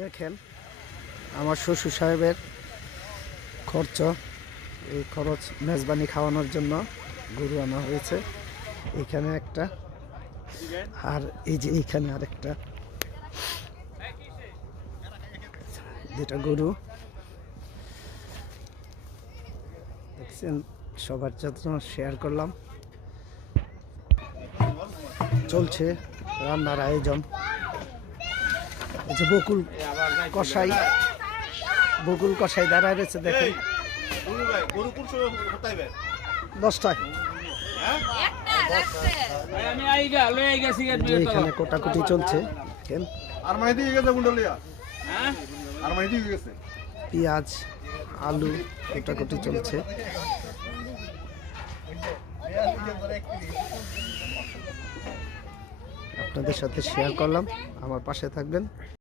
দেখেন আমার শ্বশুর সাহেবের খরচ, এই খরচ মেজবানি খাওয়ানোর জন্য গরু আনা হয়েছে। এখানে একটা, আর এই যে এইখানে আরেকটা, যেটা গরু দেখছেন। সবার জন্য শেয়ার করলাম। চলছে রান্নার আয়োজন। এই যে বকুল কষাই দাঁড়ায় রয়েছে দেখেন। 10টায় এখানে কোটাকুটি চলছে। পেঁয়াজ আলু কোটাকুটি চলছে। আপনাদের সাথে শেয়ার করলাম, আমার পাশে থাকবেন।